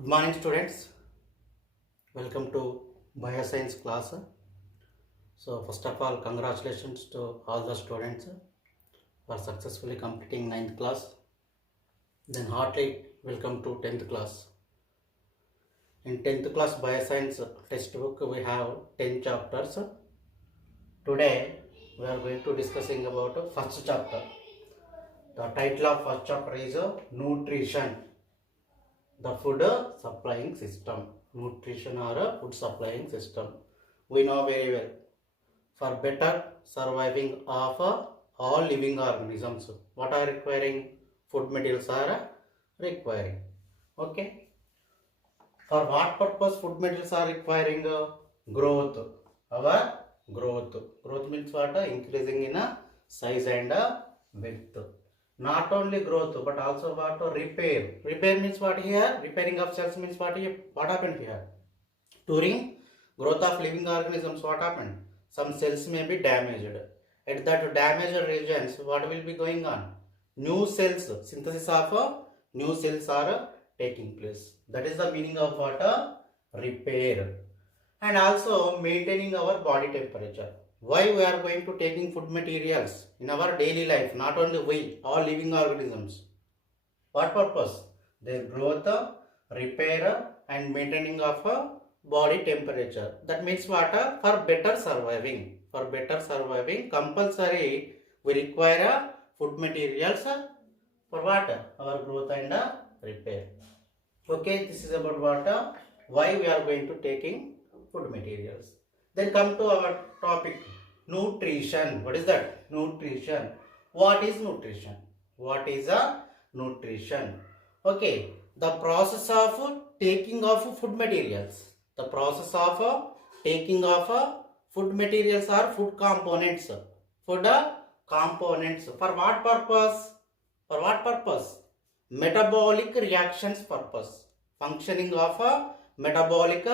Good morning, students. Welcome to Bioscience class. So, first of all, congratulations to all the students for successfully completing 9th class. Then, heartily welcome to 10th class. In 10th class Bioscience textbook, we have 10 chapters. Today, we are going to discussing about first chapter. The title of first chapter is Nutrition. The food supplying system. Nutrition or a food supplying system. We know very well. For better surviving of all living organisms, what are requiring? Food materials are requiring. Okay. For what purpose food materials are requiring? Growth. Our growth. Growth means what? Increasing in size and width. Not only growth, but also what? Repair. Repair means what here? Repairing of cells means what here? What happened here? During growth of living organisms, what happened? Some cells may be damaged. At that damaged regions, what will be going on? New cells, synthesis of new cells are taking place. That is the meaning of what? Repair. And also maintaining our body temperature. Why we are going to taking food materials in our daily life? Not only we, all living organisms. What purpose? Their growth, repair, and maintaining of body temperature. That means what? For better surviving. For better surviving, compulsory we require food materials for what? Our growth and repair. Okay, this is about what? Why we are going to taking food materials. Then come to our topic, nutrition. What is that? Nutrition. What is nutrition? What is a nutrition? Okay, the process of taking of food materials. The process of taking of food materials are food components. Food components. For what purpose? For what purpose? Metabolic reactions purpose. Functioning of metabolic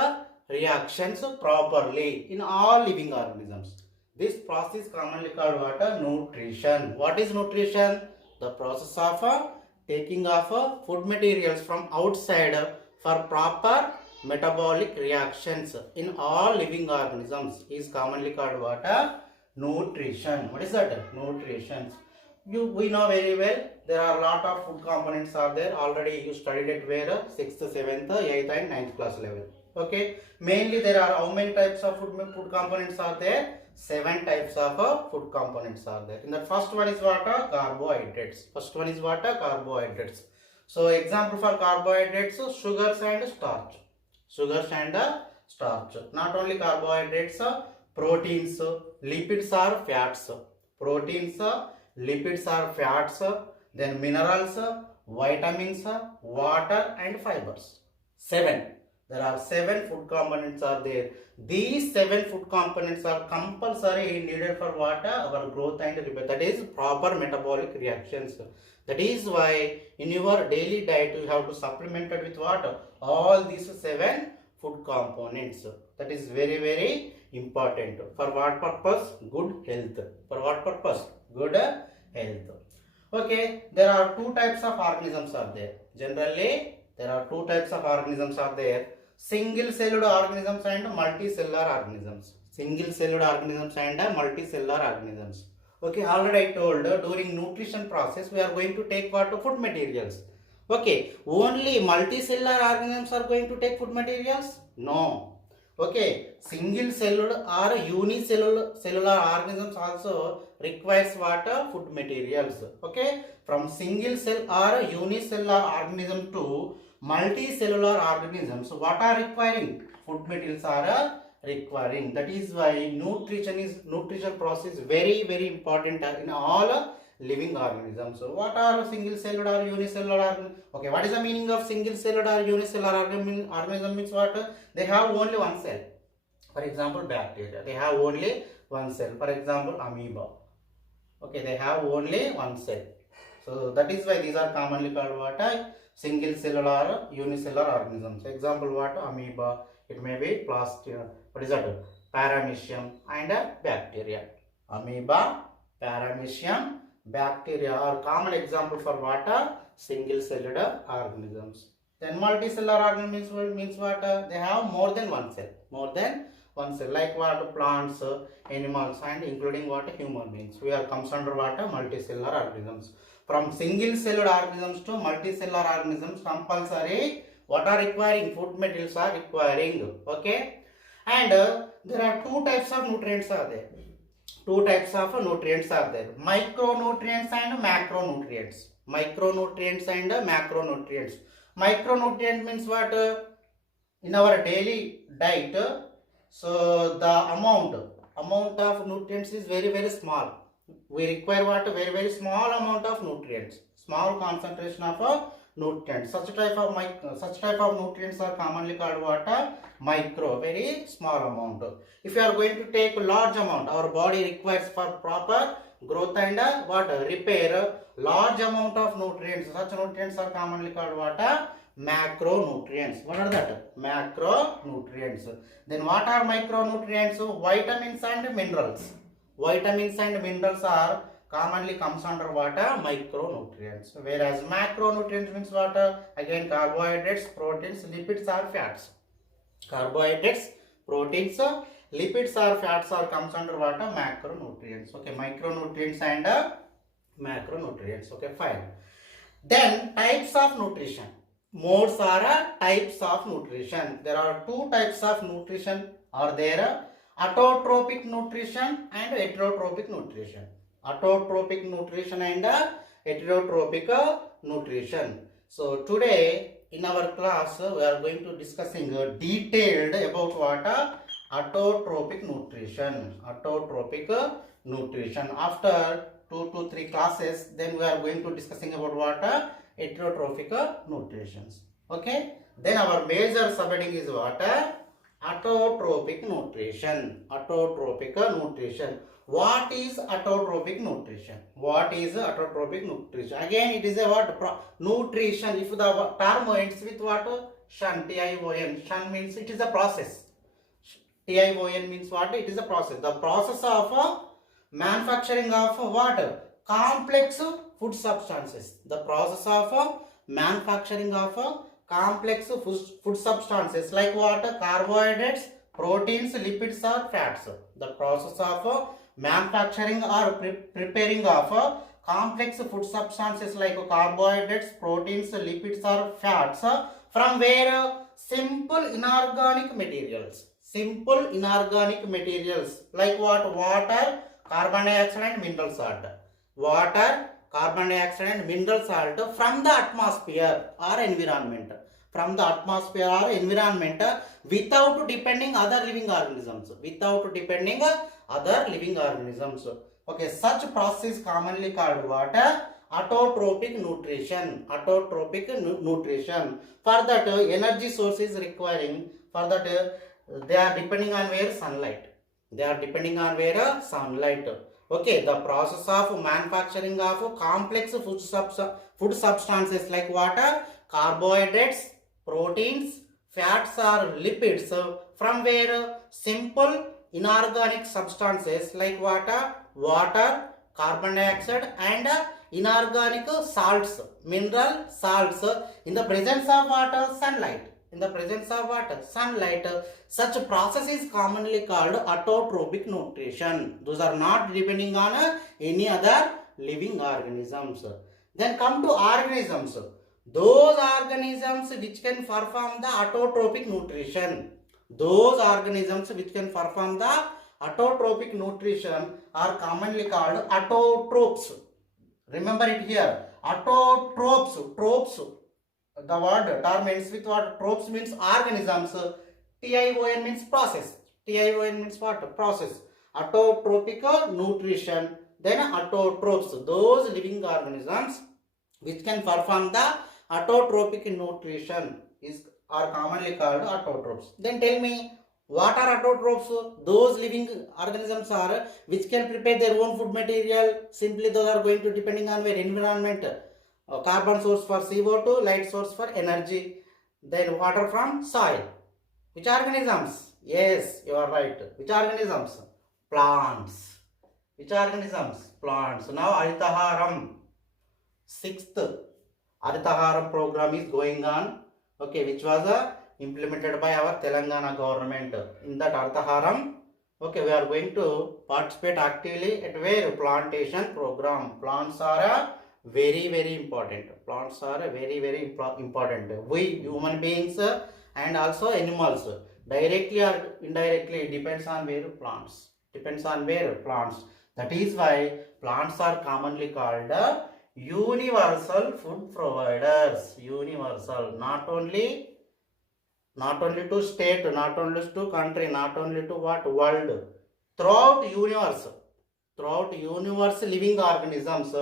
reactions properly in all living organisms. This process is commonly called what? Nutrition. What is nutrition? The process of taking of food materials from outside for proper metabolic reactions in all living organisms is commonly called what? Nutrition. What is that? Nutrition. We know very well there are a lot of food components are there. Already you studied it where 6th, 7th, 8th and 9th class level. Okay. Mainly there are how many types of food components are there? 7 types of food components are there. In the first one is what? Carbohydrates. First one is what? Carbohydrates. So example for carbohydrates, sugars and starch. Sugars and starch. Not only carbohydrates, proteins, lipids or fats. Proteins, lipids or fats, then minerals, vitamins, water and fibers. 7. There are 7 food components are there. These 7 food components are compulsory needed for what? Our growth and repair. That is proper metabolic reactions. That is why in your daily diet you have to supplement it with what? All these 7 food components. That is very, very important. For what purpose? Good health. For what purpose? Good health. Okay, there are 2 types of organisms are there. Generally, there are 2 types of organisms are there. Single-celled organisms and multicellular organisms. Single-celled organisms and multicellular organisms. Okay, already I told during nutrition process we are going to take what? Food materials. Okay, only multicellular organisms are going to take food materials? No. Okay, single-celled or unicellular organisms also requires what? Food materials. Okay, from single cell or unicellular organism to multicellular organisms, what are requiring? Food materials are requiring. That is why nutrition process very, very important in all living organisms. So what are single celled or unicellular organisms? Okay, what is the meaning of single celled or unicellular organism? Means what? They have only one cell. For example, bacteria, they have only one cell. For example, amoeba. Okay, they have only one cell. So that is why these are commonly called what? Single cellular or unicellular organisms. Example what? Amoeba. It may be Plastia. What is that? Paramecium and bacteria. Amoeba, Paramecium, bacteria are common example for what? Single celled organisms. Then multicellular organism means what? They have more than one cell. More than one cell. Like what? Plants, animals, and including what? Human beings. We are comes under what? Multicellular organisms. From single celled organisms to multicellular organisms, compulsory what are requiring? Food materials are requiring. Okay. And there are two types of nutrients are there. Two types of nutrients are there: micronutrients and macronutrients. Micronutrients and macronutrients. Micronutrient means what? In our daily diet, so the amount of nutrients is very small. We require what? Very small amount of nutrients, small concentration of nutrients. Such type of nutrients are commonly called what? Micro, very small amount. If you are going to take large amount, our body requires for proper growth and what? Repair, large amount of nutrients. Such nutrients are commonly called what? Macronutrients. What are that? Macronutrients. Then what are micronutrients? Vitamins and minerals. Vitamins and minerals are commonly comes under what? Micronutrients. Whereas macronutrients means what? Again, carbohydrates, proteins, lipids or fats. Carbohydrates, proteins, lipids or fats are comes under what? Macronutrients. Okay, micronutrients and macronutrients. Okay, fine. Then types of nutrition. Modes are types of nutrition. There are two types of nutrition are there: autotrophic nutrition and heterotrophic nutrition. Autotrophic nutrition and heterotrophic nutrition. So today in our class we are going to discussing detailed about what? Autotrophic nutrition. Autotrophic nutrition. After 2 to 3 classes, then we are going to discussing about what? Heterotrophic nutrition. Okay. Then our major subheading is what? Autotrophic nutrition. Autotrophic nutrition. What is autotrophic nutrition? What is autotrophic nutrition? Again, it is a what? Nutrition. If the term ends with what? Shun, T-I-O-N. Shun means it is a process. T-I-O-N means what? It is a process. The process of manufacturing of what? Complex food substances. The process of manufacturing of complex food substances like what? Carbohydrates, proteins, lipids or fats. The process of manufacturing or preparing of complex food substances like carbohydrates, proteins, lipids or fats from where? Simple inorganic materials. Simple inorganic materials like what? Water, carbon dioxide and mineral salt. Water, carbon dioxide and mineral salt from the atmosphere or environment. From the atmosphere or environment without depending other living organisms. Without depending other living organisms. Okay, such process is commonly called what? Autotrophic nutrition. Autotrophic nutrition. For that energy source is requiring. For that they are depending on where? Sunlight. They are depending on where? Sunlight. Okay, the process of manufacturing of complex food substances like water, carbohydrates, proteins, fats or lipids from where? Simple inorganic substances like water, carbon dioxide and inorganic salts, mineral salts in the presence of water, sunlight. In the presence of what? Sunlight. Such process is commonly called autotrophic nutrition. Those are not depending on any other living organisms. Then come to organisms. Those organisms which can perform the autotrophic nutrition. Those organisms which can perform the autotrophic nutrition are commonly called autotrophs. Remember it here. Autotrophs. Trophs. The word term ends with what? Trophs means organisms. TION means process. TION means what? Process. Autotrophic nutrition. Then autotrophs. Those living organisms which can perform the autotrophic nutrition are commonly called autotrophs. Then tell me, what are autotrophs? Those living organisms are which can prepare their own food material. Simply those are going to depending on their environment. Carbon source for CO2, light source for energy, then water from soil. Which organisms? Yes, you are right. Which organisms? Plants. Which organisms? Plants. Now Aritaharam, 6th Aritaharam program is going on. okay, which was implemented by our Telangana government. In that Arthaharam, okay, we are going to participate actively at where plantation program. Plants are very very important. Plants are very very important. We human beings and also animals, directly or indirectly, depends on where plants. Depends on where plants. That is why plants are commonly called universal food providers. Universal, not only to state, not only to country, not only to what world, throughout universe living organisms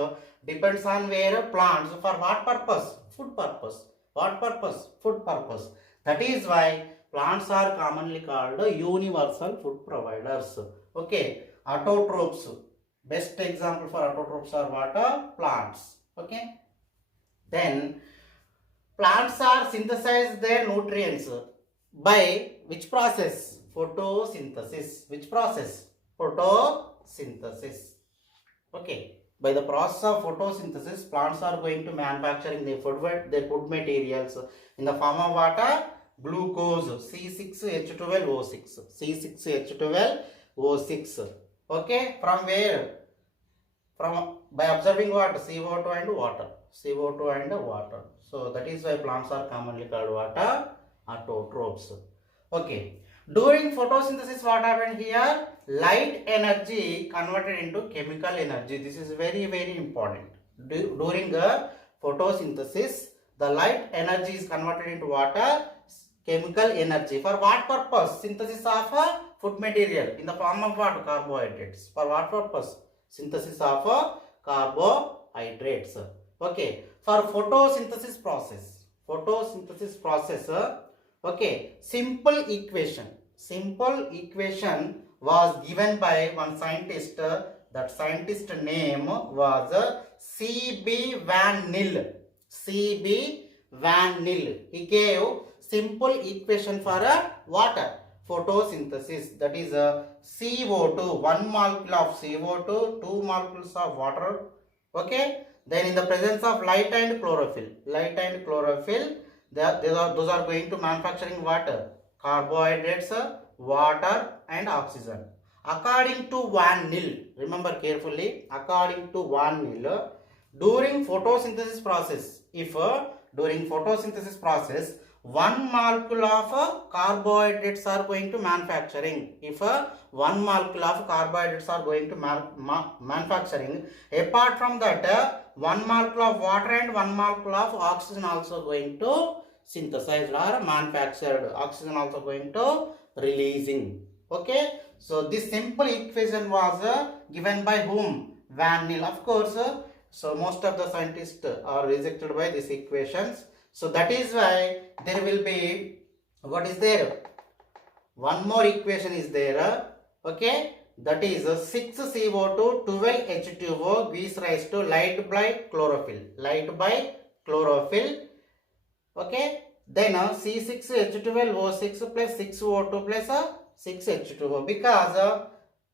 depends on where plants, for what purpose? Food purpose. What purpose? Food purpose. That is why plants are commonly called universal food providers. Okay, autotrophs. Best example for autotrophs are what? Plants. Okay. Then plants are synthesize their nutrients by which process? Photosynthesis. Which process? Photosynthesis. Okay. By the process of photosynthesis, plants are going to manufacturing their food materials in the form of water, glucose, C6H12O6. C6H12O6. Okay. From where? From by observing what? CO2 and water. CO2 and water. So that is why plants are commonly called water autotrophs. Okay. During photosynthesis, what happened here? Light energy converted into chemical energy. This is very very important. During the photosynthesis, the light energy is converted into water, chemical energy. For what purpose? Synthesis of food material in the form of what? Carbohydrates. For what purpose? Synthesis of carbohydrates. Okay. For photosynthesis process, okay, simple equation was given by one scientist. That scientist name was C.B. Van Til. C.B. Van Til. He gave simple equation for water photosynthesis. That is CO2, 1 molecule of CO2, 2 molecules of water. Okay. Then in the presence of light and chlorophyll, those are going to manufacturing water, carbohydrates, water and oxygen. According to Van Til, remember carefully, according to Van Til, during photosynthesis process, if during photosynthesis process 1 molecule of carbohydrates are going to manufacturing, if 1 molecule of carbohydrates are going to manufacturing, apart from that 1 molecule of water and 1 molecule of oxygen also going to synthesized or manufactured, oxygen also going to releasing. Okay, so this simple equation was given by whom? Van Til. Of course, so most of the scientists are rejected by these equations. So that is why there will be, what is there? One more equation is there. Okay, that is 6CO2 12H2O gives rise to light by chlorophyll. Okay, then C6H12O6 plus 6O2 plus 6H2O, because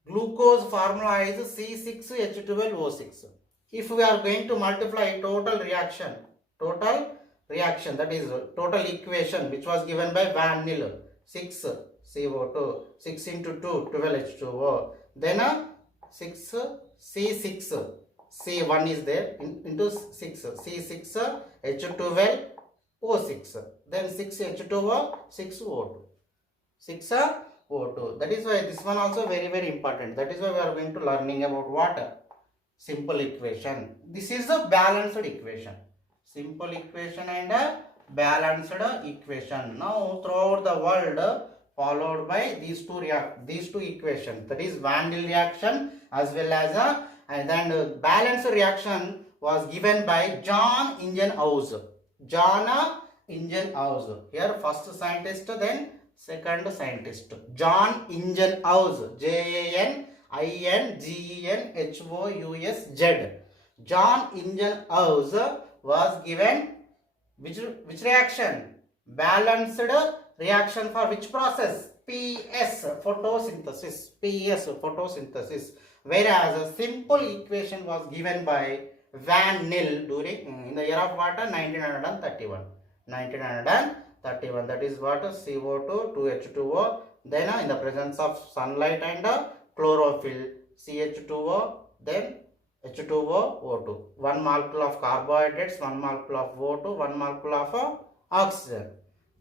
glucose formula is C6H12O6. If we are going to multiply total reaction, that is total equation which was given by Van Til, 6 CO2, 6 into 2, 12H2O, then 6 C6, C1 is there into 6, C6 H12O6, then 6 H2O, 6 O2, 6 O2. That is why this one also very very important. That is why we are going to learning about water. Simple equation. This is a balanced equation. Simple equation and a balanced equation. Now throughout the world followed by these two equations. That is Van Til reaction as well as and then balanced reaction was given by John Ingenhousz. Here first scientist, then second scientist. John Ingenhousz. JANINGENHOUSZ. John Ingenhousz was given which reaction? Balanced reaction for which process? PS, photosynthesis. Whereas a simple equation was given by Van Til during in the year of what? 1931. 31. That is what? CO2, 2H2O. Then in the presence of sunlight and chlorophyll, CH2O, then H2O, O2. 1 molecule of carbohydrates, 1 molecule of O2, 1 molecule of oxygen.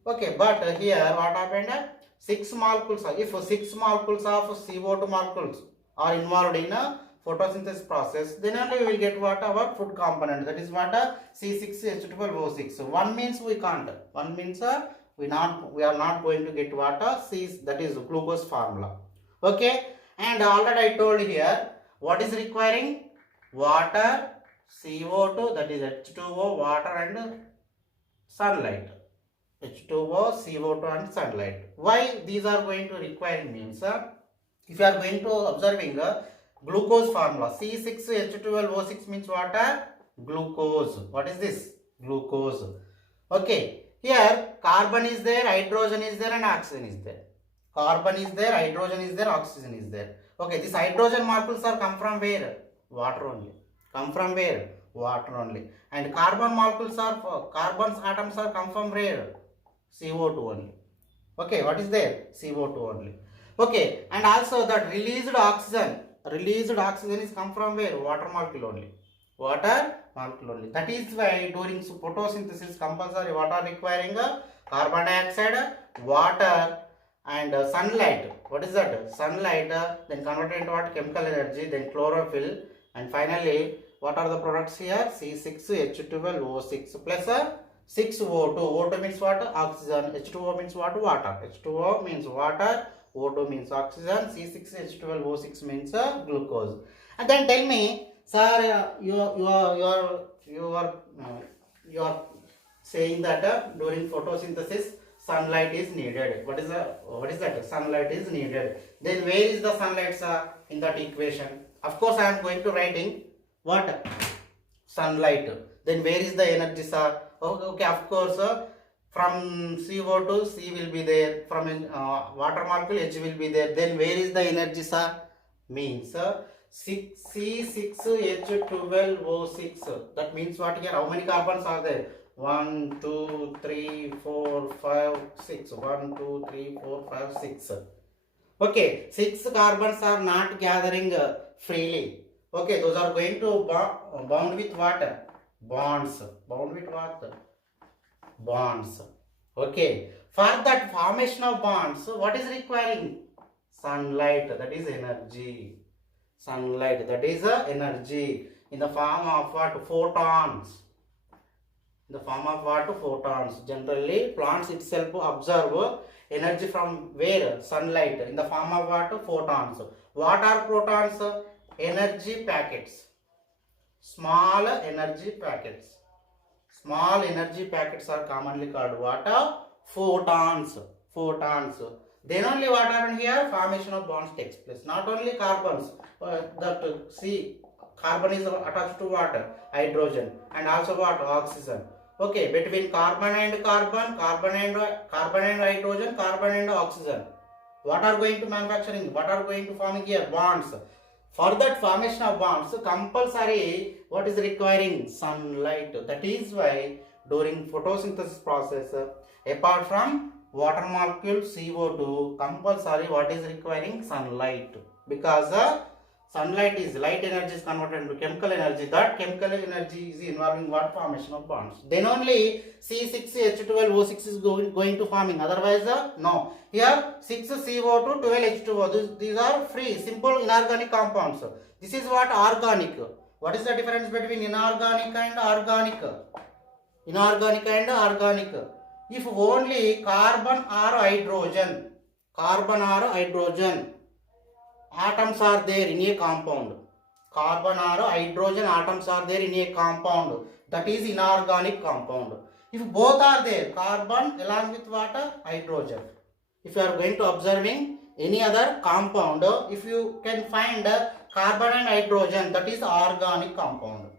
Okay, but here what happened? 6 molecules. If 6 molecules of CO2 molecules are involved in a photosynthesis process, then only we will get what? Our food component. That is what? C6H12O6. 1 means we can't. 1 means we are not going to get what? C, that is glucose formula. Okay, and already I told here what is requiring? Water, CO2, that is H2O, water and sunlight. H2O, CO2 and sunlight. Why these are going to require means, if you are going to observing glucose formula, C6H12O6 means what? Glucose. What is this? Glucose. Okay, here carbon is there, hydrogen is there and oxygen is there. Carbon is there, hydrogen is there, oxygen is there. Okay, these hydrogen molecules are come from where? Water only. Come from where? Water only. And carbon molecules are, carbon's atoms are come from where? CO2 only. Okay, what is there? CO2 only. Okay, and also that released oxygen is come from where? Water molecule only. Water molecule only. That is why during photosynthesis compulsory what are requiring? Carbon dioxide, water and sunlight. What is that? Sunlight, then converted into what? Chemical energy, then chlorophyll, and finally what are the products here? C6H12O6 plus 6O2. O2 means what? Oxygen. H2O means what? Water. H2O means water. O2 means oxygen. C6H12O6 means glucose. And then tell me, sir, you are saying that during photosynthesis sunlight is needed. What is that? Sunlight is needed. Then where is the sunlight, sir, in that equation? Of course, I am going to writing what? Sunlight. Then where is the energy, sir? Okay, of course, from CO2, C will be there. From water molecule, H will be there. Then where is the energy, sir? Means C6H12O6. That means what here? How many carbons are there? 1, 2, 3, 4, 5, 6. 1, 2, 3, 4, 5, 6. Okay, 6 carbons are not gathering freely. Okay, those are going to bound with what? Bonds. Bound with what? Bonds. Okay, for that formation of bonds, what is requiring? Sunlight, that is energy. Sunlight, that is energy in the form of what? Photons. In the form of what? Photons. Generally, plants itself observe energy from where? Sunlight. In the form of what? Photons. What are photons? Energy packets. Small energy packets. Small energy packets are commonly called what? Photons. Photons. Then only what happened here? Formation of bonds takes place. Not only carbons. Carbon is attached to what? Hydrogen. And also what? Oxygen. Okay, between carbon and carbon, carbon and hydrogen, carbon and oxygen. What are going to manufacturing? What are going to forming here? Bonds. For that formation of bonds, compulsory what is requiring? Sunlight. That is why during photosynthesis process, apart from water molecule CO2, compulsory what is requiring? Sunlight. Because sunlight is light energy is converted into chemical energy. That chemical energy is involving what? Formation of bonds. Then only C6H12O6 is going to forming. Otherwise, no. Here 6CO2, 12H2O. These are free, simple inorganic compounds. This is what? Organic. What is the difference between inorganic and organic? Inorganic and organic. If only carbon or hydrogen atoms are there in a compound. Carbon or hydrogen atoms are there in a compound. That is inorganic compound. If both are there, carbon along with what? Hydrogen. If you are going to observing any other compound, if you can find carbon and hydrogen, that is organic compound.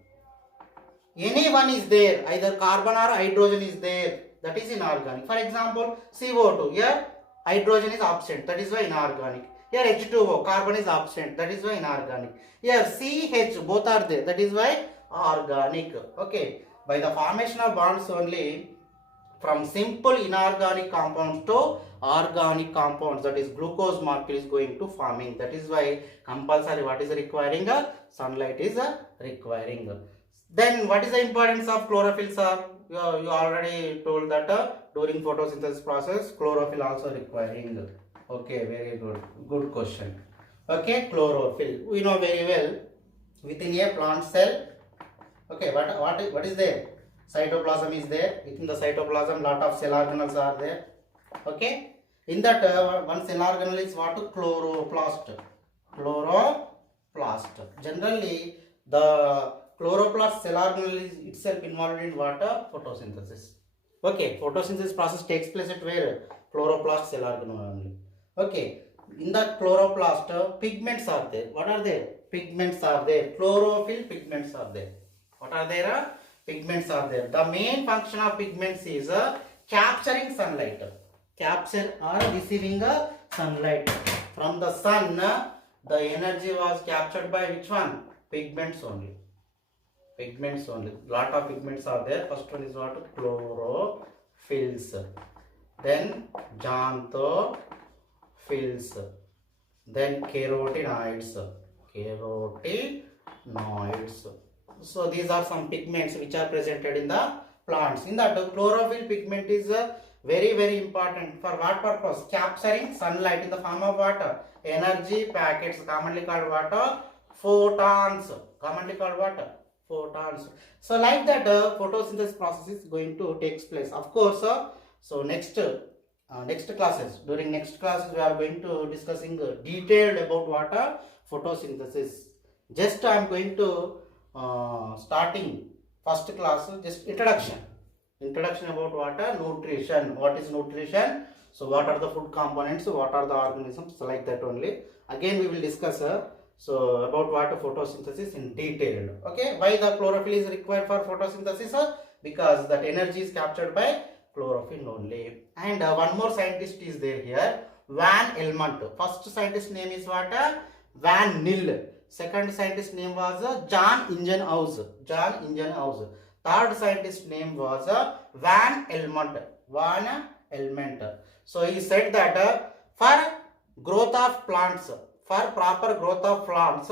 Any one is there, either carbon or hydrogen is there, that is inorganic. For example, CO2, here hydrogen is absent, that is why inorganic. Here H2O, carbon is absent, that is why inorganic. Here CH, both are there, that is why organic. Okay, by the formation of bonds only, from simple inorganic compounds to organic compounds, that is glucose molecule is going to forming. That is why compulsory what is requiring? Sunlight is requiring. Then what is the importance of chlorophyll, sir? You already told that during photosynthesis process chlorophyll also requiring. Okay, very good. Good question. Okay, chlorophyll. We know very well within a plant cell. Okay, what is there? Cytoplasm is there. Within the cytoplasm, lot of cell organelles are there. Okay, in that one cell organelle is what? Chloroplast. Chloroplast. Generally, the chloroplast cell organelle is itself involved in what? Photosynthesis. Okay, photosynthesis process takes place at where? Chloroplast cell organelle only. Okay, in the chloroplast, pigments are there. What are there? Pigments are there. Chlorophyll pigments are there. What are there? Pigments are there. The main function of pigments is capturing sunlight. Capture or receiving sunlight. From the sun, the energy was captured by which one? Pigments only. Pigments only. Lot of pigments are there. First one is what? Chlorophylls. Then xanthophyll. Then carotenoids. So these are some pigments which are presented in the plants. In that, chlorophyll pigment is very, very important. For what purpose? Capturing sunlight in the form of what? Energy packets, commonly called what? Photons. Commonly called what? Photons. So like that, photosynthesis process is going to take place. Of course, so next classes, during next classes we are going to discussing detailed about what? Photosynthesis. Just I am going to starting first class, just introduction about what? Nutrition. What is nutrition? So what are the food components? What are the organisms? So like that only. Again we will discuss so about what? Photosynthesis in detail. Okay, why the chlorophyll is required for photosynthesis? Because that energy is captured by chlorophyll only. And one more scientist is there here, Van Helmont. First scientist name is what? Van Nil. Second scientist name was John Ingenhousz. Third scientist name was Van Helmont. So he said that for growth of plants, for proper growth of plants,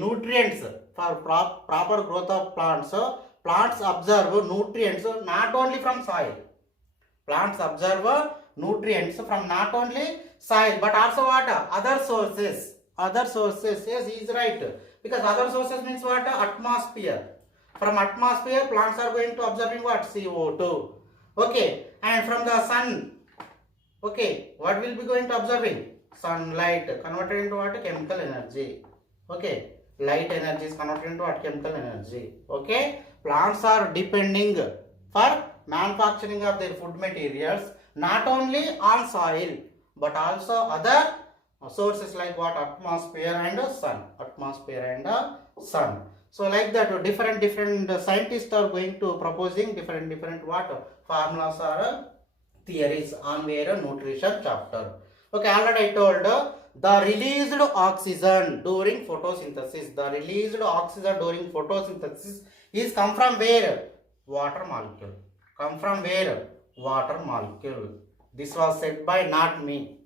nutrients, for proper growth of plants, plants observe nutrients not only from soil. Plants observe nutrients from not only soil but also what? Other sources. Yes, he is right. Because other sources means what? Atmosphere. From atmosphere, plants are going to observing what? CO2. Okay. And from the sun, okay, what will be going to observing? Sunlight converted into what? Chemical energy. Okay. Light energy is converted into what? Chemical energy. Okay. Plants are depending for manufacturing of their food materials not only on soil but also other sources like what? Atmosphere and sun. So like that, different scientists are going to proposing different what? Formulas or theories on their nutrition chapter. Okay, already I told the released oxygen during photosynthesis. The released oxygen during photosynthesis is come from where? Water molecule. Come from where? Water molecule. This was said by not me.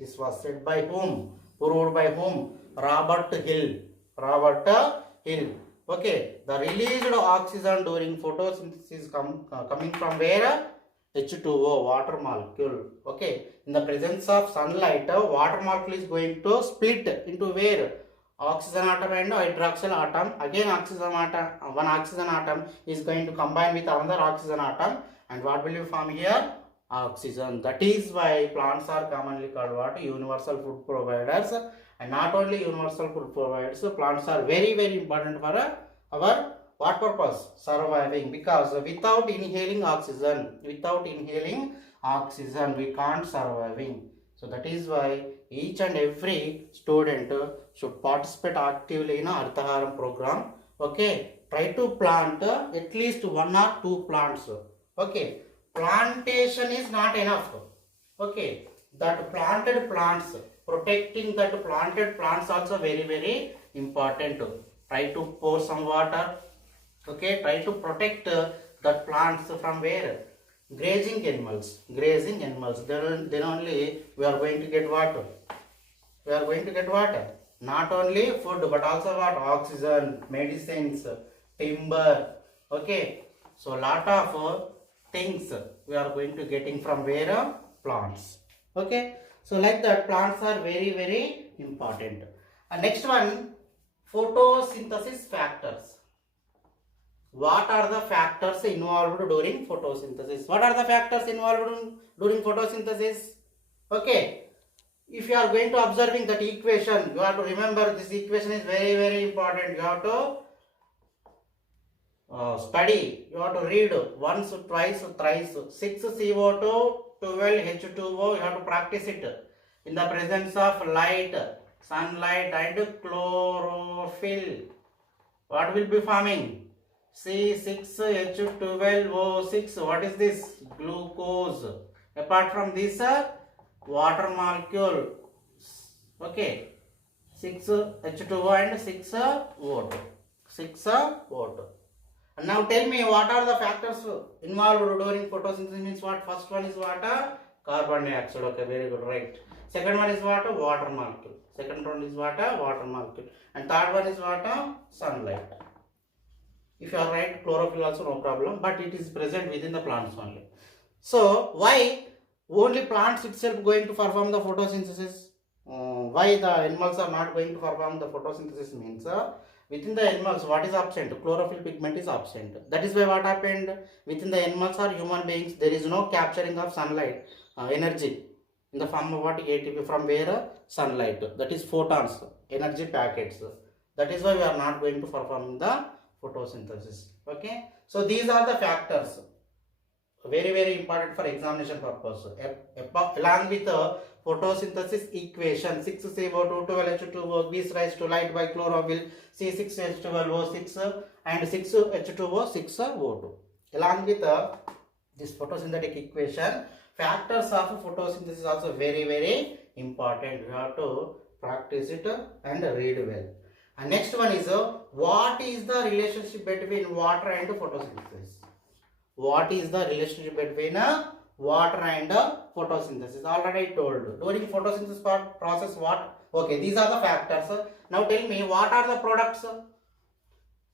This was said by whom? Proved by whom? Robert Hill. Okay, the released oxygen during photosynthesis coming from where? H2O, water molecule. Okay, in the presence of sunlight, water molecule is going to split into where? Oxygen atom and hydroxyl atom. Again oxygen atom, one oxygen atom is going to combine with another oxygen atom, and what will you form here? Oxygen. That is why plants are commonly called what? Universal food providers. And not only universal food providers, plants are very, very important for our what purpose? Surviving. Because without inhaling oxygen, we can't surviving. So that is why each and every student should participate actively in a Arthaharam program. Okay, try to plant at least 1 or 2 plants. Okay, plantation is not enough. Okay, that planted plants, protecting that planted plants also very, very important. Try to pour some water. Okay, try to protect that plants from where? Grazing animals. Grazing animals. Then only we are going to get water. We are going to get water. Not only food but also what? Oxygen, medicines, timber. Okay. So lot of things we are going to getting from where? Plants. Okay. So like that, plants are very, very important. Next one, photosynthesis factors. What are the factors involved during photosynthesis? What are the factors involved during photosynthesis? Okay. If you are going to observing that equation, you have to remember this equation is very, very important. You have to study. You have to read once, twice, thrice. 6 CO2, 12 H2O. You have to practice it in the presence of light, sunlight, and chlorophyll. What will be forming? C6H12O6. What is this? Glucose. Apart from this, water molecule. Okay. 6H2O and 6O2. 6O2. And now tell me, what are the factors involved during photosynthesis? Means what? First one is what? Carbon dioxide. Okay, very good, right. Second one is what? Water molecule. Second one is what? Water molecule. And third one is what? Sunlight. If you are right, chlorophyll also no problem, but it is present within the plants only. So why only plants itself going to perform the photosynthesis? Why the animals are not going to perform the photosynthesis means within the animals what is absent? Chlorophyll pigment is absent. That is why what happened within the animals or human beings, there is no capturing of sunlight energy in the form of what? ATP from where? Sunlight. That is photons, energy packets. That is why we are not going to perform the photosynthesis. Okay. So these are the factors. Very, very important for examination purpose. Along with the photosynthesis equation, 6CO2, 12H2O gives rise to light by chlorophyll, C6H12O6 and 6H2O, 6O2. Along with this photosynthetic equation, factors of photosynthesis also very, very important. You have to practice it and read well. And next one is what is the relationship between water and photosynthesis? What is the relationship between water and photosynthesis? Already I told. During photosynthesis process, what? Okay, these are the factors. Now tell me, what are the products?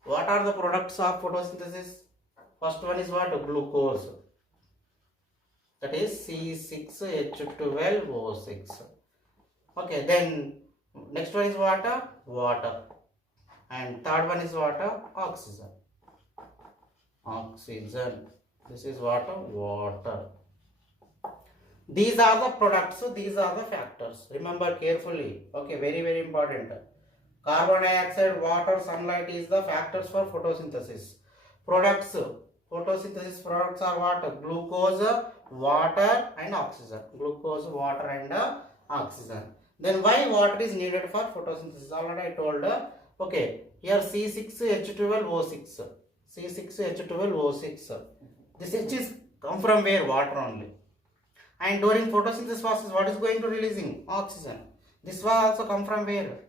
What are the products of photosynthesis? First one is what? Glucose. That is C6H12O6. Okay, then next one is what? Water. And third one is what? Oxygen. Oxygen. This is what? Water. These are the products, these are the factors. Remember carefully. Okay, very, very important. Carbon dioxide, water, sunlight is the factors for photosynthesis. Products. Photosynthesis products are what? Glucose, water and oxygen. Glucose, water and oxygen. Then why water is needed for photosynthesis? Already I told. Okay, here C6H12O6. C6H12O6. This H is come from where? Water only. And during photosynthesis process, what is going to releasing? Oxygen. This was also come from where?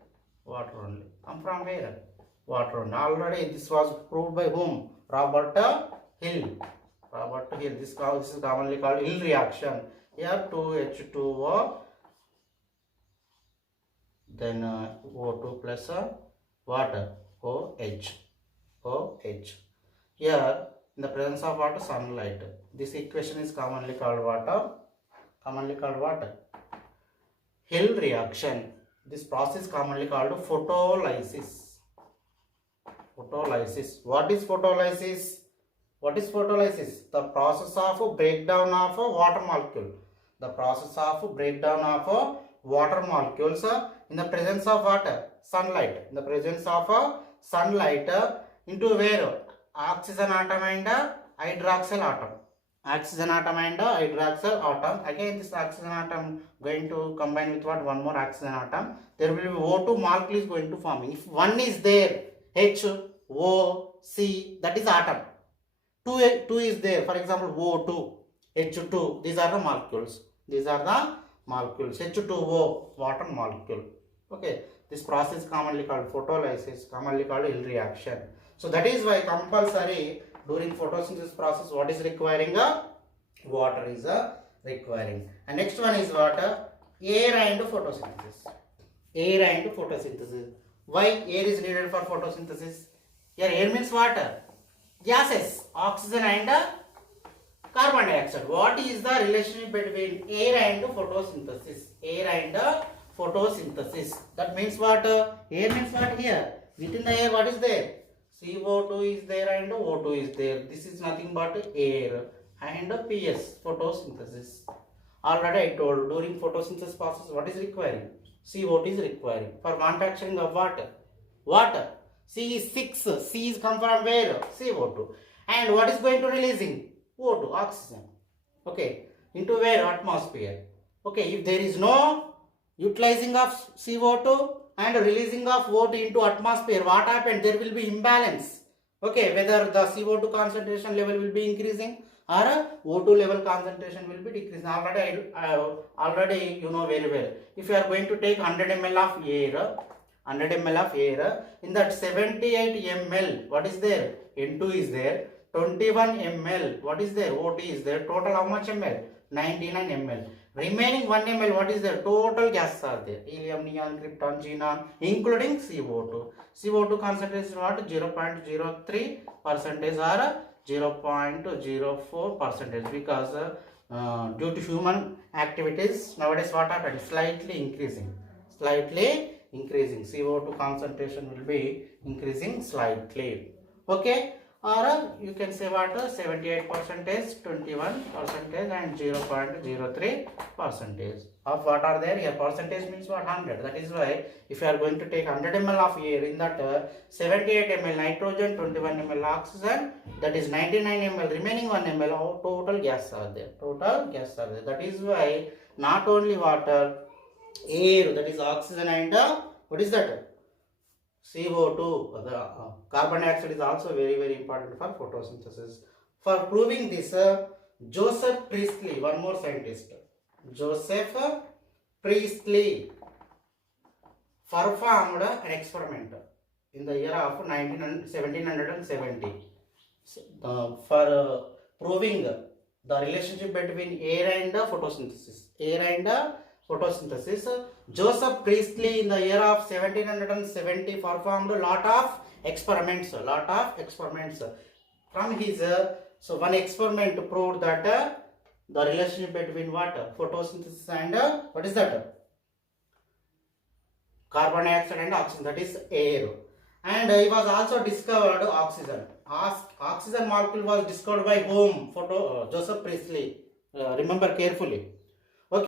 Water only. Come from where? Water only. Already this was proved by whom? Robert Hill. Robert Hill. This is commonly called Hill reaction. Here 2H2O. Then O2 plus water. OH. OH. Here in the presence of water, sunlight. This equation is commonly called water. Commonly called water. Hill reaction. This process commonly called photolysis. Photolysis. What is photolysis? What is photolysis? The process of breakdown of a water molecule. The process of breakdown of water molecules in the presence of water, sunlight. In the presence of sunlight into where? Oxygen atom and hydroxyl atom. Oxygen atom and hydroxyl atom. Again this oxygen atom going to combine with what? One more oxygen atom. There will be O2 molecule is going to forming. If one is there, H, O, C, that is atom. Two is there. For example, O2, H2. These are the molecules. These are the molecules. H2O, water molecule. Okay. This process commonly called photolysis, commonly called Hill reaction. So that is why compulsory during photosynthesis process, what is requiring? Water is requiring. And next one is what? Air and photosynthesis. Air and photosynthesis. Why air is needed for photosynthesis? Here air means water. Gases, oxygen and carbon dioxide. What is the relationship between air and photosynthesis? Air and photosynthesis. That means what? Air means what here? Within the air, what is there? CO2 is there and O2 is there. This is nothing but air and PS, photosynthesis. Already I told, during photosynthesis process, what is requiring? CO2 is requiring. For manufacturing of water. Water. C is 6. C is come from where? CO2. And what is going to releasing? O2, oxygen. Okay. Into where? Atmosphere. Okay. If there is no utilizing of CO2 and releasing of O2 into atmosphere, what happened? There will be imbalance. Okay. Whether the CO2 concentration level will be increasing or O2 level concentration will be decreasing. Already you know very well. If you are going to take 100 ml of air, 100 ml of air, in that 78 ml, what is there? N2 is there. 21 ml, what is there? O2 is there. Total how much ml? 99 ml. Remaining 1 ml, what is there? Total gases are there. Helium, neon, krypton, xenon, including CO2. CO2 concentration is what? 0.03 percentage or 0.04 percentage, because due to human activities nowadays what happened? Slightly increasing. CO2 concentration will be increasing slightly. Okay. Or you can say what? 78 percentage, 21 percentage and 0.03 percentage. Of what are there here? Percentage means what? 100. That is why if you are going to take 100 ml of air, in that 78 ml nitrogen, 21 ml oxygen, that is 99 ml, remaining 1 ml of total gas are there. That is why not only water, air, that is oxygen and what is that? CO2, the carbon dioxide is also very, very important for photosynthesis. For proving this, Joseph Priestley, one more scientist, Joseph Priestley performed an experiment in the year of 1770 for proving the relationship between air and photosynthesis. Joseph Priestley in the year of 1770 performed a lot of experiments. From his so one experiment proved that the relationship between what? Photosynthesis and what is that? Carbon dioxide and oxygen, that is air. And he was also discovered oxygen. Oxygen molecule was discovered by whom? Joseph Priestley. Remember carefully.